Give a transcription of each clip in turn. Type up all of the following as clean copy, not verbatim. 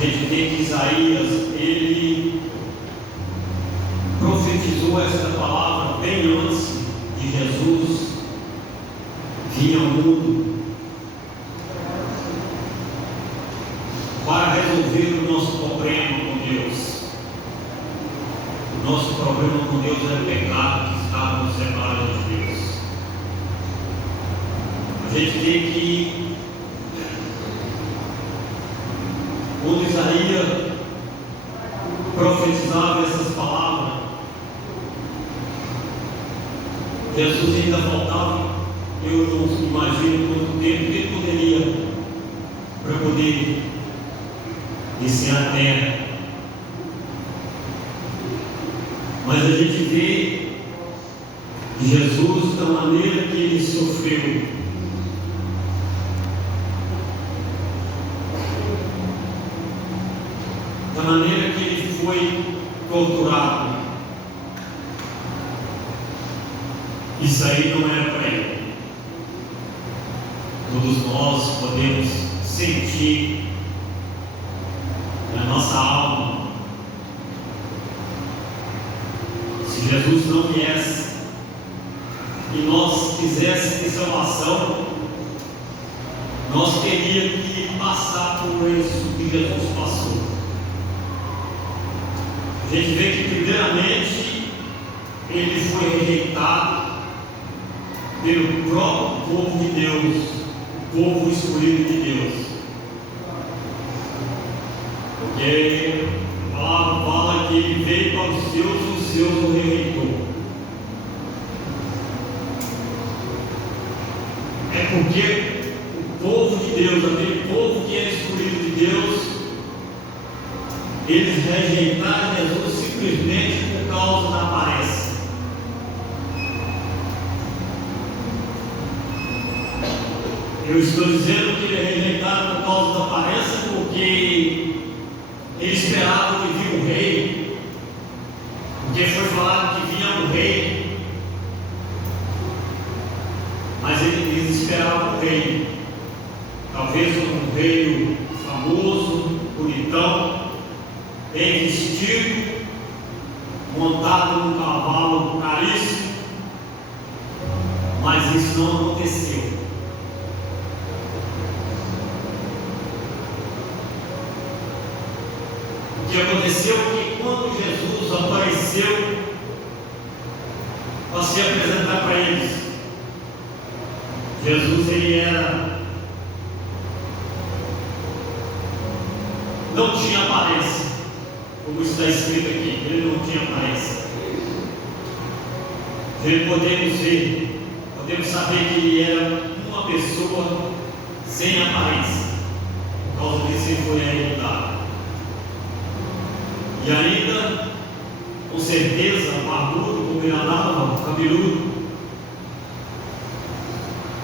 gente vê que Isaías, ele profetizou esta palavra bem antes de Jesus vir ao mundo, para resolver o nosso problema com Deus. O nosso problema com Deus é o pecado que estava nos separando de Deus. A gente vê que quando Isaías profetizava essas palavras, Jesus ainda faltava. Eu não imagino quanto tempo ele poderia para poder descer à terra. Mas a gente vê Jesus da maneira que ele sofreu. Da maneira que ele foi torturado. Isso aí não era para ele. Todos nós podemos sentir na nossa alma, se Jesus não viesse e nós quiséssemos ter salvação, nós teríamos que passar por isso que Jesus passou. A gente vê que primeiramente ele foi rejeitado pelo próprio povo de Deus, o povo escolhido de Deus. Porque a palavra fala que ele veio para os seus o rejeitou. É porque o povo de Deus, aquele povo que era escolhido de Deus, eles rejeitaram Jesus simplesmente por causa da aparência. Eu estou dizendo que eles rejeitaram por causa da aparência porque eles esperavam que vinha um rei, porque foi falado que vinha um rei, mas eles esperavam um rei, talvez um rei famoso, bonitão, bem vestido, montado num cavalo caríssimo, mas isso não aconteceu. O que aconteceu é que quando Jesus apareceu para se apresentar para eles, Jesus não tinha aparência, como está escrito aqui, ele não tinha aparência. Podemos saber que ele era uma pessoa sem aparência, por causa disso ele foi rejeitado. E ainda, com certeza, barbudo, como ele andava, cabeludo.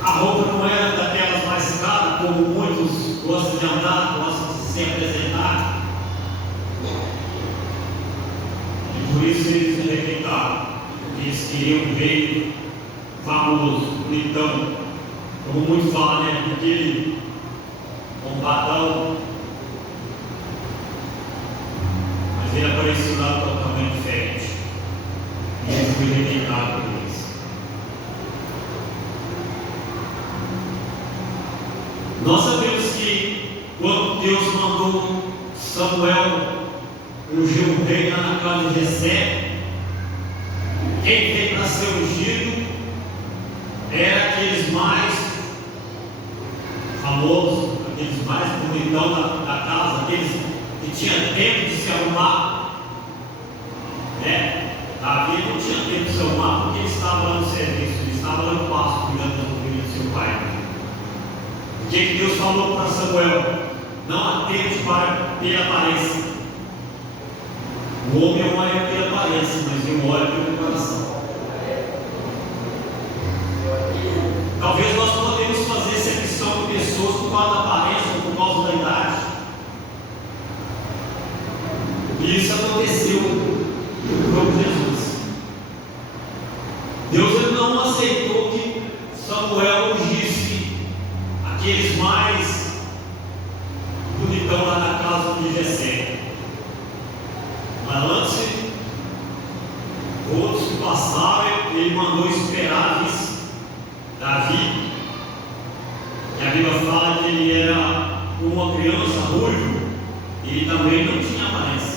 A roupa não era daquelas mais caras, como muitos gostam de andar, gostam de se apresentar. E por isso eles se rejeitaram, porque eles queriam um rei famoso, bonitão, como muitos falam, né? Aquele bombadão. Ele apareceu lá totalmente diferente. E ele foi rejeitado por eles. Nós sabemos que quando Deus mandou Samuel ungir um rei lá na casa de Jessé, quem veio para ser ungido era aqueles mais famosos, aqueles mais bonitão da casa, aqueles que tinha tempo de se arrumar. Davi não tinha tempo de se arrumar porque ele estava lá no serviço, ele estava lá no pasto cuidando das ovelhas do seu pai. O que Deus falou para Samuel? Não atente para pela aparência. O homem olha pela aparência, mas eu olho pelo coração. Talvez nós podemos fazer exceção de pessoas por causa da aparência ou por causa da idade. E isso aconteceu no próprio Jesus. Deus ele não aceitou que Samuel ungisse aqueles mais bonitão lá na casa de Jessé. Bíblia fala que ele era uma criança ruiva, e ele também não tinha aparência.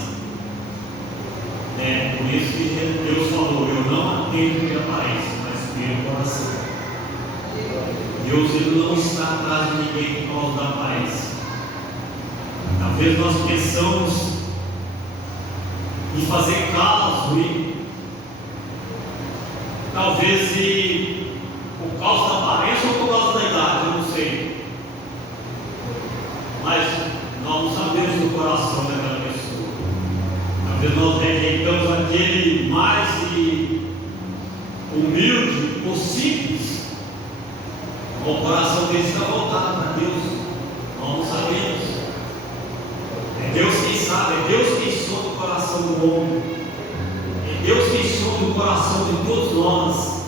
Por isso que Deus falou: eu não atendo pela aparência, mas pelo coração. Deus, ele não está atrás de ninguém por causa da aparência. Talvez nós pensamos em fazer caso, e talvez por causa da aparência ou por causa da idade, eu não sei. Mas nós não sabemos do coração daquela pessoa. Talvez nós rejeitamos aquele mais humilde ou simples. O coração dele está voltado para Deus. Nós não sabemos. É Deus quem sabe, é Deus quem sonda o coração do homem. É Deus quem sonda o coração de todos nós.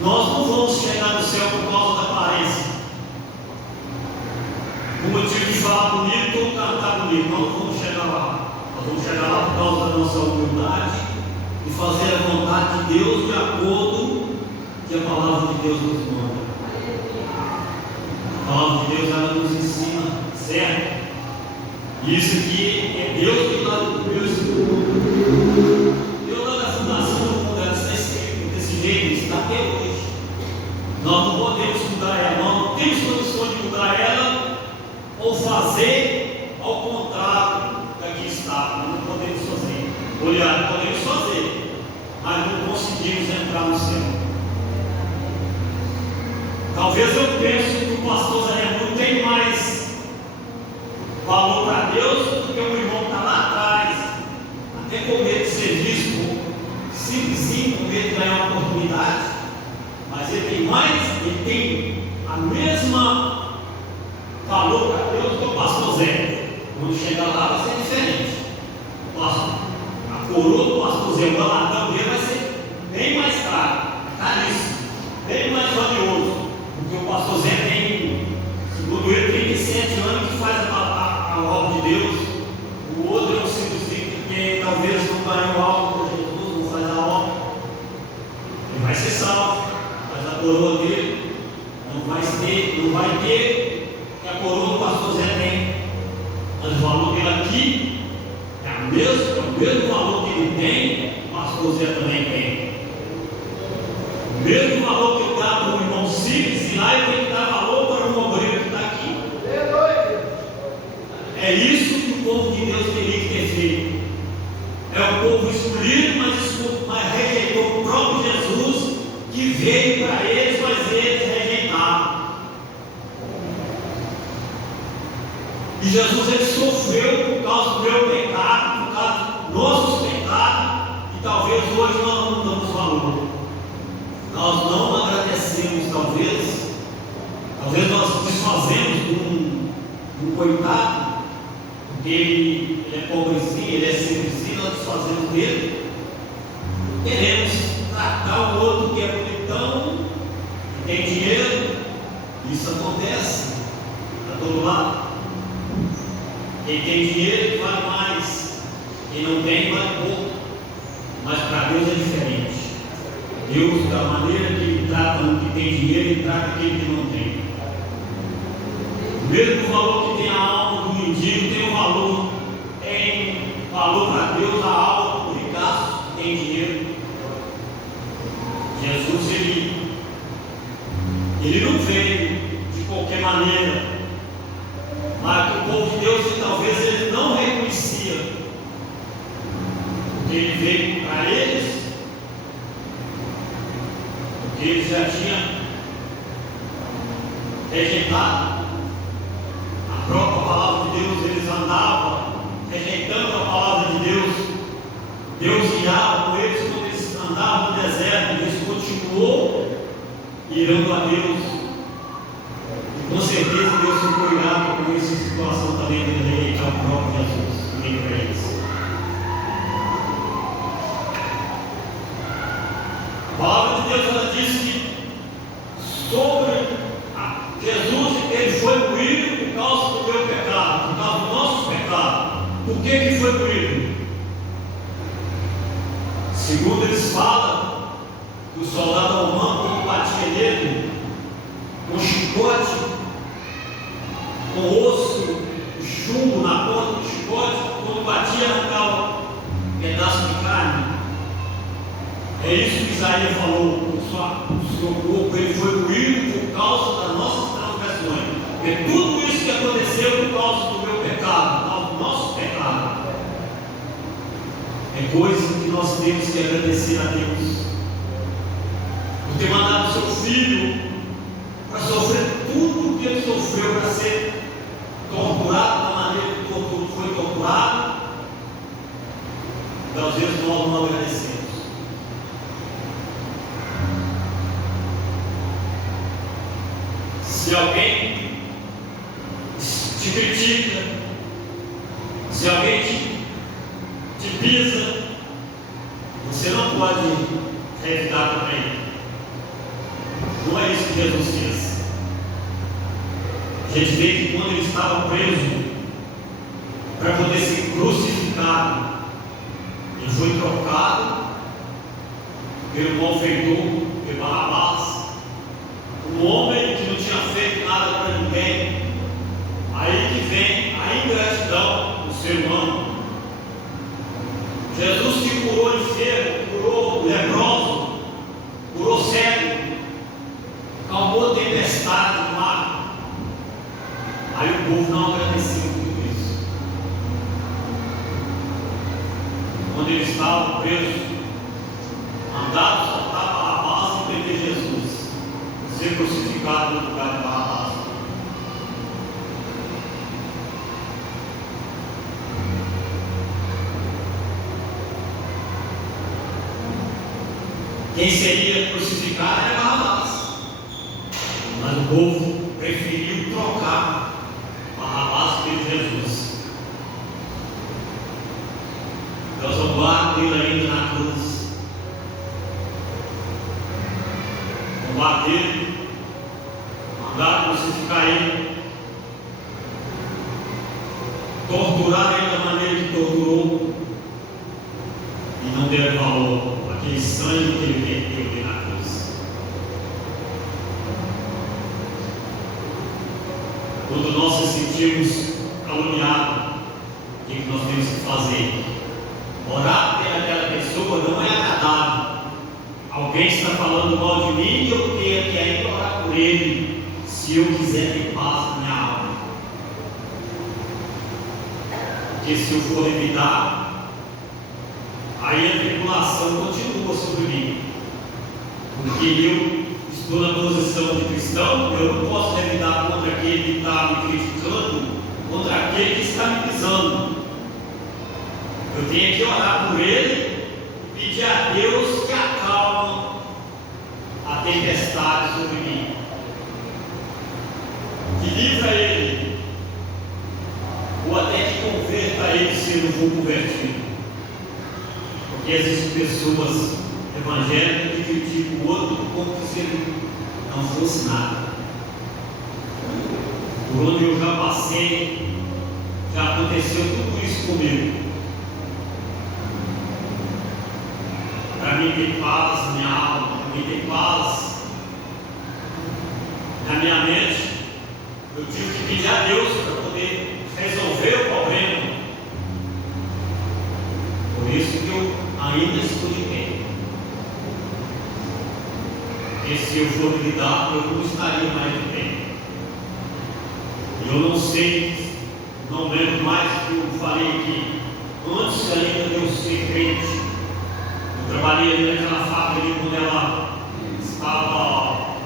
Nós não vamos chegar no céu por causa da aparência, por motivo de falar bonito ou cantar bonito. Nós não vamos chegar lá. Nós vamos chegar lá por causa da nossa humildade e fazer a vontade de Deus de acordo com que a palavra de Deus nos manda. A palavra de Deus, ela nos ensina, certo? E isso aqui é Deus que lá descobriu esse mundo. Deus lá da fundação do mundo, ela está escrito desse jeito, está até hoje. Nós não podemos mudar ela, nós não temos condições de mudar ela ou fazer ao contrário daqui está. Nós não podemos fazer. Olhar, podemos fazer, mas não conseguimos entrar no céu. Talvez eu pense que o pastor Zé Raimundo tem mais valor para Deus do que o irmão que está lá atrás, até com medo de ser visto, simplesinho, com medo de ganhar uma oportunidade. Mas ele tem mais, ele tem a mesma valor para Deus que o pastor Zé. Quando chegar lá vai ser diferente. A coroa do pastor Zé, o galardão dele vai ser bem mais caro, caríssimo, bem mais valioso. Porque o pastor Zé tem, segundo ele, 37 anos que faz a obra de Deus. O outro é um simplesinho que talvez não ganhou algo para Jesus, não faz a obra. Ele vai ser salvo, mas a coroa dele não vai ter que a coroa do pastor Zé tem. Mas o valor dele aqui é o mesmo valor que ele tem, o pastor Zé também tem. O mesmo valor que eu dá para um irmão simples, e lá eu tenho que dar valor para um obreiro que está aqui. É isso que o povo de Deus teria que ter feito. É o povo escolhido, mas rejeitou o próprio Jesus, que veio para eles, mas eles rejeitaram. E Jesus, ele sofreu por causa do meu pecado, por causa dos nossos pecados, e talvez hoje nós não damos valor. Nós não agradecemos, talvez nós desfazemos de um coitado, porque ele é pobrezinho, ele é simplesinho, nós desfazemos dele. Queremos tratar o outro que é bonitão, que tem dinheiro. Isso acontece a todo lado. Quem tem dinheiro vale mais, quem não tem vale pouco. Mas para Deus é diferente. Deus, da maneira que Ele trata o que tem dinheiro, Ele trata aquele que não tem. O mesmo valor que tem a alma do mendigo, tem valor para Deus a alma do ricaço que tem dinheiro. Jesus, ele não veio de qualquer maneira, mas o povo de Deus, talvez ele não reconhecia, porque ele veio para eles, porque eles já tinham rejeitado a própria palavra de Deus. Eles andavam rejeitando a palavra de Deus. Deus guiava com eles quando eles andavam no deserto. Eles continuou irando a Deus. E com certeza Deus ficou irado com essa situação também de rejeitar o próprio Jesus também para eles. A palavra de Deus, ela diz que sobre Jesus, ele foi moído por causa do meu pecado, por causa do nosso pecado. Por que foi moído? Segundo eles falam, que o soldado romano, quando nele, com chicote, com osso, o chumbo na ponta do chicote, quando batia arrancava um pedaço de carne. É isso que Isaías falou: o seu corpo ele foi moído por causa das nossas transgressões. É tudo isso que aconteceu por causa do meu pecado, por causa do nosso pecado. É coisa que nós temos que agradecer a Deus por ter mandado seu filho para sofrer tudo o que ele sofreu, para ser torturado da maneira que foi torturado. Então, às vezes nós não agradecemos. Se alguém te critica, se alguém te pisa, você não pode revidar contra ele. Não é isso que Jesus fez. A gente vê que quando ele estava preso para poder ser crucificado, ele foi trocado pelo malfeitor, pelo Barrabás, um homem que não tinha feito nada para ninguém. Aí que vem a ingratidão do ser humano. Jesus que curou enfermo, curou leproso, curou cego, calmou a tempestade no mar. Aí o povo não agradeceu por isso. Quando ele estava preso, mandaram soltar Barrabás e prender Jesus, ser crucificado no lugar de Barrabás. Quem seria crucificado era Barrabás, mas o povo preferiu trocar Barrabás por Jesus. Deus guarda ele ainda na cruz. Combater ele, mandaram crucificar ele, torturar ele da maneira que torturou, e não deram valor àquele sangue que ele verteu ali na cruz. Quando nós nos sentimos caluniados, o que nós temos que fazer? Orar pelaquela pessoa não é agradável. Alguém está falando mal de mim e eu tenho que ainda orar por ele, se eu quiser ter paz na minha alma. Porque se eu for evitar, aí a tribulação continua sobre mim. Porque eu estou na posição de cristão, eu não posso revidar contra aquele que está me criticando, contra aquele que está me pisando. Eu tenho que orar por ele e pedir a Deus que acalme a tempestade sobre mim, que livra ele, ou até que converta ele se eu não for convertido. Porque existem pessoas evangélicas que criticam o outro como se ele não fosse nada. Por onde eu já passei, já aconteceu tudo isso comigo. Para mim ter paz na minha alma, para mim ter paz na minha mente, eu tive que pedir a Deus para poder resolver o problema. Por isso que eu ainda estou de pé. Porque se eu for lidar, eu não estaria mais de pé. Eu não sei, não lembro mais que eu falei aqui, antes ainda de eu ser crente. Eu trabalhei ali naquela fábrica quando ela estava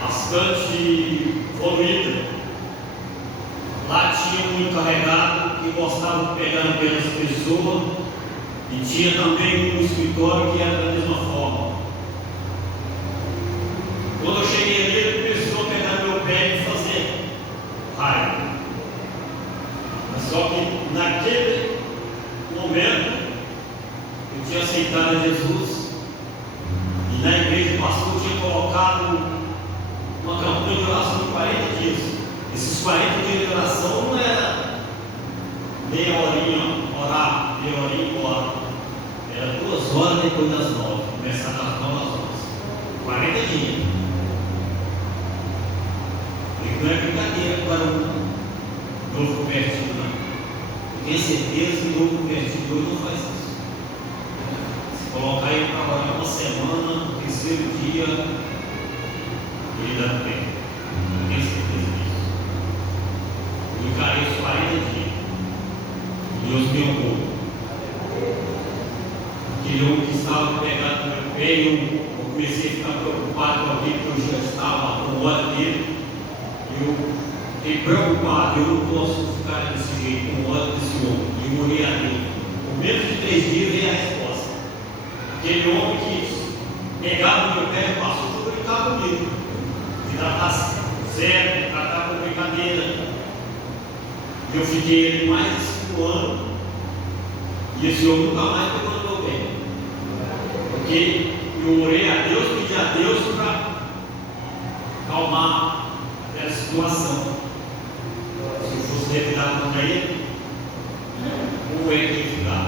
bastante poluída. Lá tinha um encarregado que gostava de pegar apenas pessoas, e tinha também um escritório que era da mesma forma. Quando eu cheguei ali, ele começou a pegar meu pé e fazer raiva. Mas só que naquele momento eu tinha aceitado a Jesus, e na igreja o pastor tinha colocado uma campanha de oração de 40 dias. Esses 40 dias de oração não era meia horinha orar, meia horinha embora. Era 2 horas depois das 9, começar das 9 às 11. dinheiro. E não é brincadeira para um novo convertido, não. Eu tenho certeza que o novo convertido hoje não faz isso. Se colocar ele para trabalhar uma semana, no terceiro dia, ele dá bem. Eu tenho certeza disso. Eu encarei os 40 dias. Deus me honrou. Aquele homem que estava pegado no meu pé, eu comecei a ficar preocupado com aquele que eu já estava com o ódio dele. Eu fiquei preocupado, eu não posso ficar desse jeito, com o ódio desse homem. E eu orei a Deus. Por menos de 3 dias veio a resposta. Aquele homem que pegava no meu pé e passou a brincar comigo. De tratar sério, de tratar com brincadeira. Eu fiquei ele mais de 5 anos. E esse homem nunca mais pegou no meu pé. Porque eu orei a Deus, pedi a Deus para acalmar aquela situação. Se eu fosse revidar contra ele, como é que ia ficar?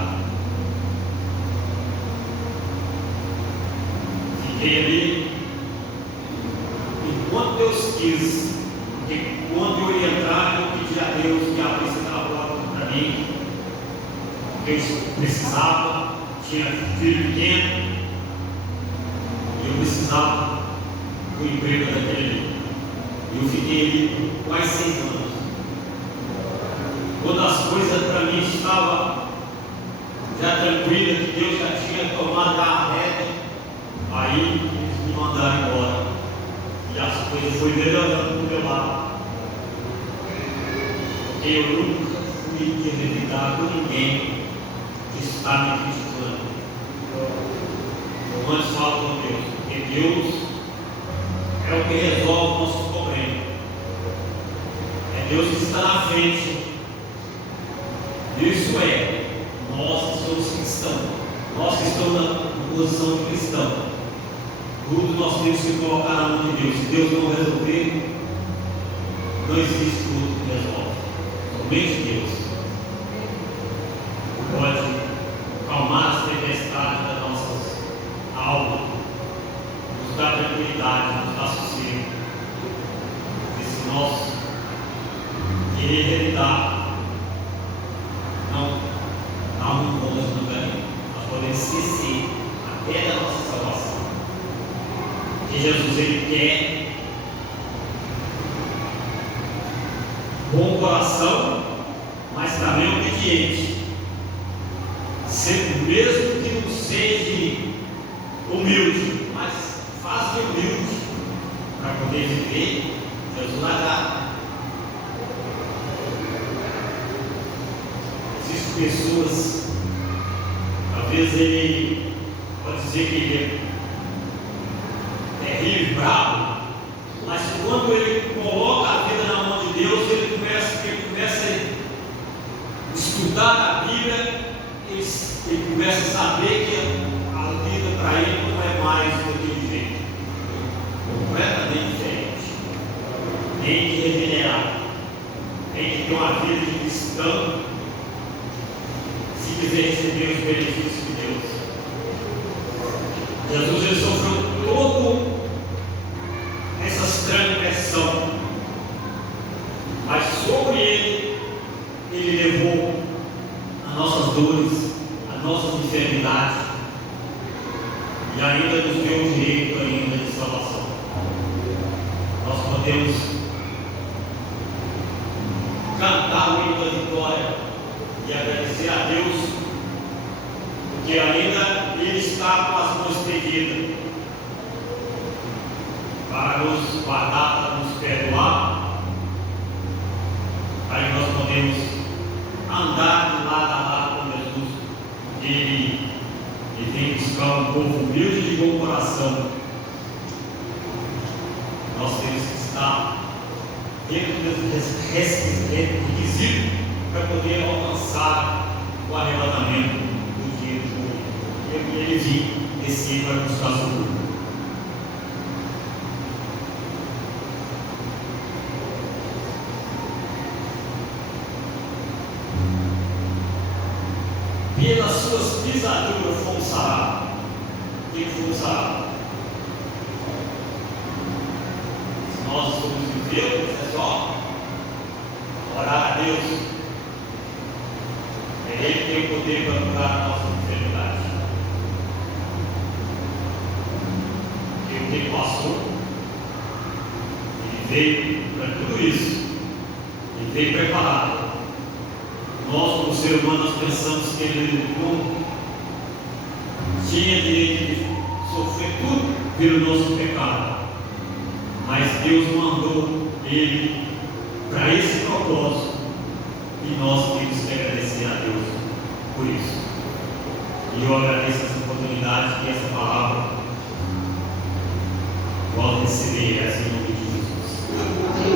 Fiquei ali. Enquanto Deus quis, porque quando eu ia entrar, eu pedi a Deus que abrisse aquela porta para mim. Porque eu precisava, tinha filho pequeno. Eu precisava do emprego daquele ali. Eu fiquei ali por quase 6 anos. Quando as coisas para mim estavam já tranquilas, que Deus já tinha tomado a rédea, aí eles me mandaram embora. E as coisas foram melhorando do meu lado. Porque eu nunca fui revidar com ninguém que está me criticando. Eu antes falo com Deus, porque Deus é o que resolve nossos problemas. É Deus que está na frente. Isso é, nós que somos cristãos, nós que estamos na posição de cristão, tudo nós temos que colocar na mão de Deus. Se Deus não resolver, não existe outro que resolve, somente Deus pode acalmar as tempestades das nossas almas, nos dar tranquilidade, nos dar sossego. E se nós querer revidar, não vamos no caminho. Nós podemos esquecer até da nossa salvação. Que Jesus ele quer bom coração, mas também obediente. Sempre, mesmo que não seja humilde, mas faça humilde para poder viver Jesus na graça. Existem pessoas, talvez ele pode dizer que ele é terrível, bravo, mas quando ele coloca a vida na mão de Deus, ele começa a estudar a Bíblia, ele começa a saber que a vida para ele não é mais daquele jeito, completamente diferente. Tem que regenerar, tem que ter uma vida de cristão, se quiser receber os benefícios de Deus. Jesus ele sofreu toda essas transgressões, mas sobre ele levou as nossas dores, as nossas enfermidades, e ainda nos deu o direito ainda de salvação. Nós podemos cantar o hino da vitória e agradecer a Deus, porque ainda Ele está com as mãos estendidas para nos guardar, para nos perdoar, para que nós podemos andar de lado a lado com Jesus. Ele vem buscar um povo humilde de bom coração. Nós temos que estar dentro desse requisito para poder alcançar o arrebatamento do dia de hoje. E ele vir descer para buscar socorro. Pelas suas pisaduras fomos sarados. Quem fomos sarados? nós somos enfermos, é só orar a Deus. É Ele que tem o poder para curar a nossa enfermidade. Porque o tempo passou, Ele veio para tudo isso. Ele veio preparado. Nós, como ser humano, nós pensamos que Ele não tinha direito de sofrer tudo pelo nosso pecado. Mas Deus mandou Ele para esse propósito. E nós temos que agradecer a Deus por isso. E eu agradeço essa oportunidade que essa palavra volta a receber essa em nome de Jesus.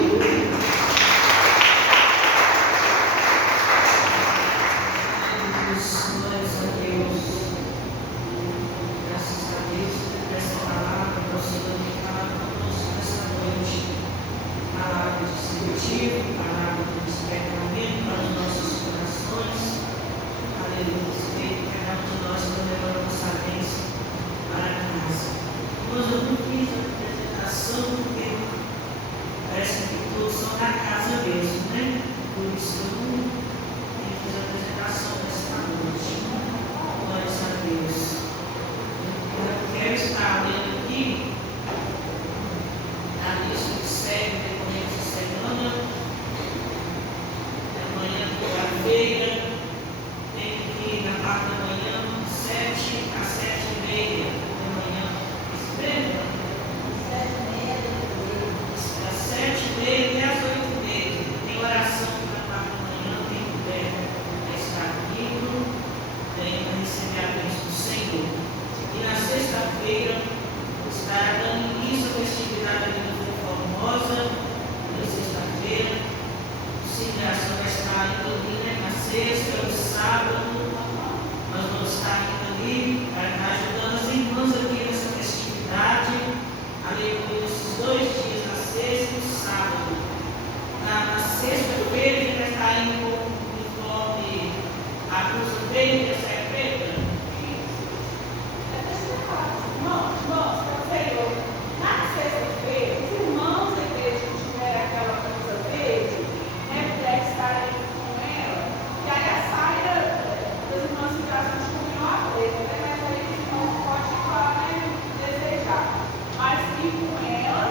Mas que com ela